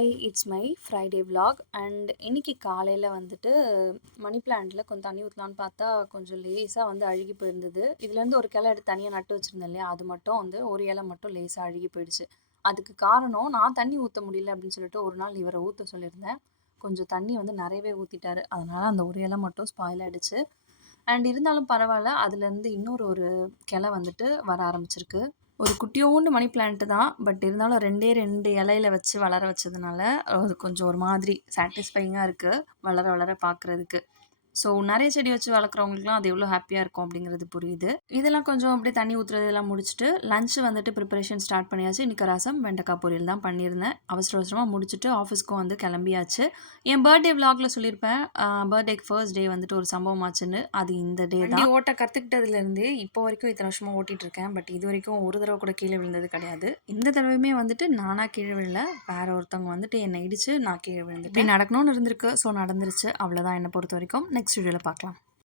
Hi, it's my Friday vlog and இன்னைக்கு காலையில் வந்துட்டு மணி பிளான்ட்டில் கொஞ்சம் தண்ணி ஊற்றலான்னு பார்த்தா கொஞ்சம் லேசாக வந்து அழுகி போயிருந்தது. இதுலேருந்து ஒரு கிளை எடுத்து தனியாக நட்டு வச்சுருந்தேன் இல்லையா, அது மட்டும் வந்து ஒரு இலை மட்டும் லேசாக அழுகி போயிடுச்சு. அதுக்கு காரணம் நான் தண்ணி ஊற்ற முடியல அப்படின்னு சொல்லிட்டு ஒரு நாள் இவரை ஊற்ற சொல்லியிருந்தேன். கொஞ்சம் தண்ணி வந்து நிறையவே ஊற்றிட்டாரு, அதனால் அந்த ஒரு இலை மட்டும் ஸ்பாயில் ஆகிடுச்சு. அண்ட் இருந்தாலும் பரவாயில்ல, அதுலேருந்து ஒரு கிளை வந்துட்டு வர ஆரம்பிச்சிருக்கு. ஒரு குட்டியோண்டு மணி பிளான்ட் தான். பட் இருந்தாலும் 2 இலையில வச்சு வளர வச்சதுனால அது கொஞ்சம் ஒரு மாதிரி சாட்டிஸ்ஃபையிங்காக இருக்குது வளர வளர பார்க்குறதுக்கு. ஸோ நிறைய செடி வச்சு வளர்க்குறவங்களுக்குலாம் அது எவ்வளோ ஹாப்பியாக இருக்கும் அப்படிங்கிறது புரியுது. இதெல்லாம் கொஞ்சம் அப்படியே தண்ணி ஊற்றுறதெல்லாம் முடிச்சுட்டு லஞ்ச் வந்துட்டு ப்ரிப்பரேஷன் ஸ்டார்ட் பண்ணியாச்சு. இன்றைக்கி ரசம் வெண்டைக்காய் பொரியல் தான் பண்ணியிருந்தேன். அவசரமாக முடிச்சுட்டு ஆஃபீஸ்க்கும் வந்து கிளம்பியாச்சு. என் பர்த்டே விலாகில் சொல்லியிருப்பேன், பர்த்டேக்கு ஃபர்ஸ்ட் டே வந்துட்டு ஒரு சம்பவம் ஆச்சுன்னு. அது இந்த டே தான். ஓட்ட கற்றுக்கிட்டதுலேருந்து இப்போ வரைக்கும் இத்தனை வருஷமாக ஓட்டிகிட்ருக்கேன். பட் இது வரைக்கும் ஒரு தடவை கூட கீழே விழுந்தது கிடையாது. இந்த தடவையுமே வந்துட்டு நானாக கீழே விழல, வேறு ஒருத்தவங்க வந்துட்டு என்னை இடித்து நான் கீழே விழுந்துட்டு நடக்கணும்னு இருந்திருக்கு. ஸோ நடந்துருச்சு, அவ்வளோதான் என்னை பொறுத்த வரைக்கும். நெக்ஸ்ட் வீடியோவில் பார்க்கலாம்.